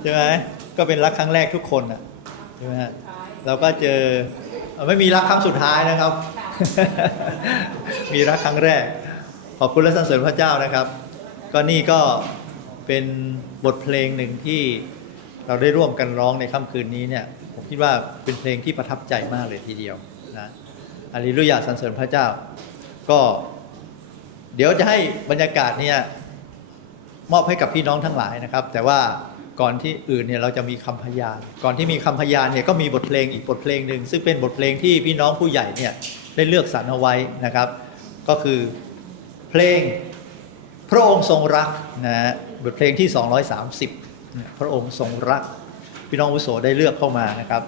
ใช่ไหมก็เป็นรักครั้งแรกทุกคนอ่ะใช่ไหมฮะเราก็เจอไม่มีรักครั้งสุดท้ายนะครับ มีรักครั้งแรกขอบคุณและสรรเสริญพระเจ้านะครับก็นี่ก็เป็นบทเพลงหนึ่งที่เราได้ร่วมกันร้องในค่ำคืนนี้เนี่ยผมคิดว่าเป็นเพลงที่ประทับใจมากเลยทีเดียวนะฮาเลลูยาสรรเสริญพระเจ้าก็เดี๋ยวจะให้บรรยากาศเนี่ยมอบให้กับพี่น้องทั้งหลายนะครับแต่ว่าก่อนที่อื่นเนี่ยเราจะมีคำพยานก่อนที่มีคำพยานเนี่ยก็มีบทเพลงอีกบทเพลงหนึ่งซึ่งเป็นบทเพลงที่พี่น้องผู้ใหญ่เนี่ยได้เลือกสรรเอาไว้นะครับก็คือเพลงพระองค์ทรงรักนะบทเพลงที่230พระองค์ทรงรักพี่น้องอาวุโสได้เลือกเข้ามานะครับ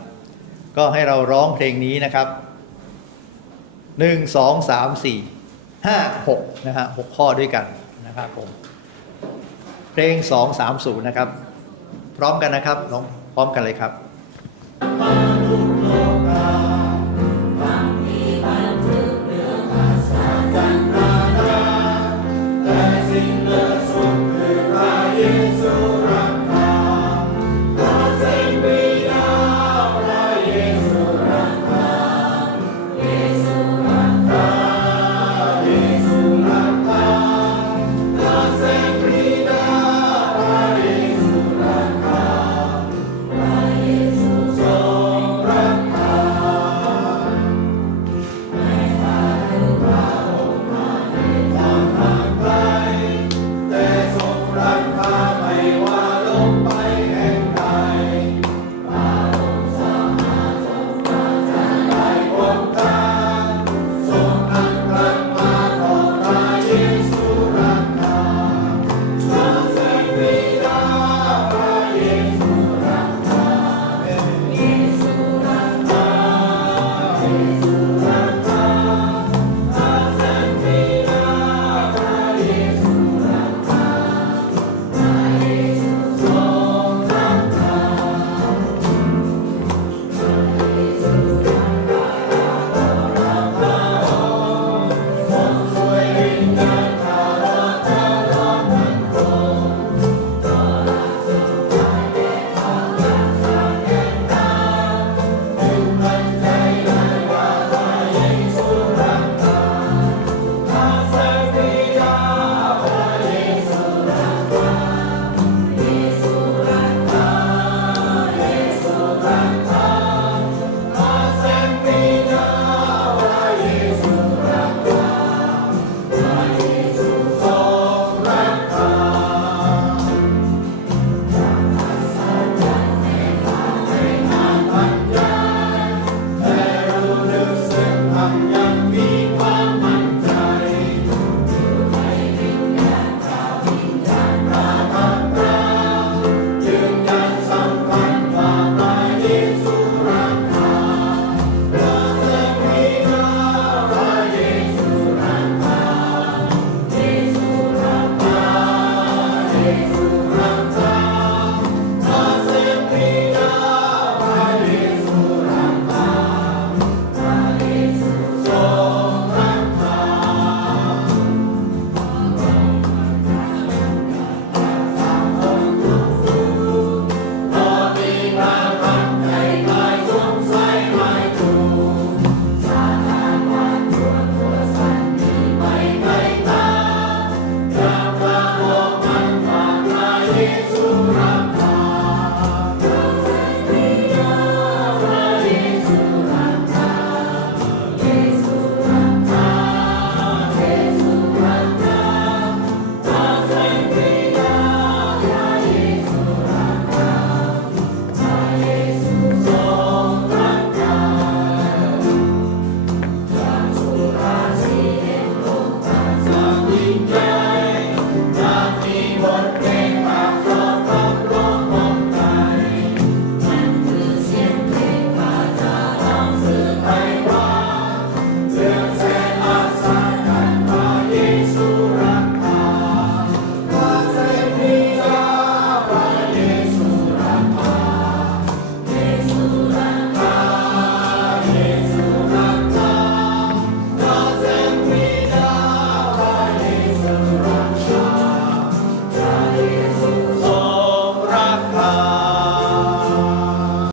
ก็ให้เราร้องเพลงนี้นะครับ1 2 3 4 5 6นะฮะ6ข้อด้วยกันนะครับผมเพลง230นะครับพร้อมกันนะครับร้องพร้อมกันเลยครับYesu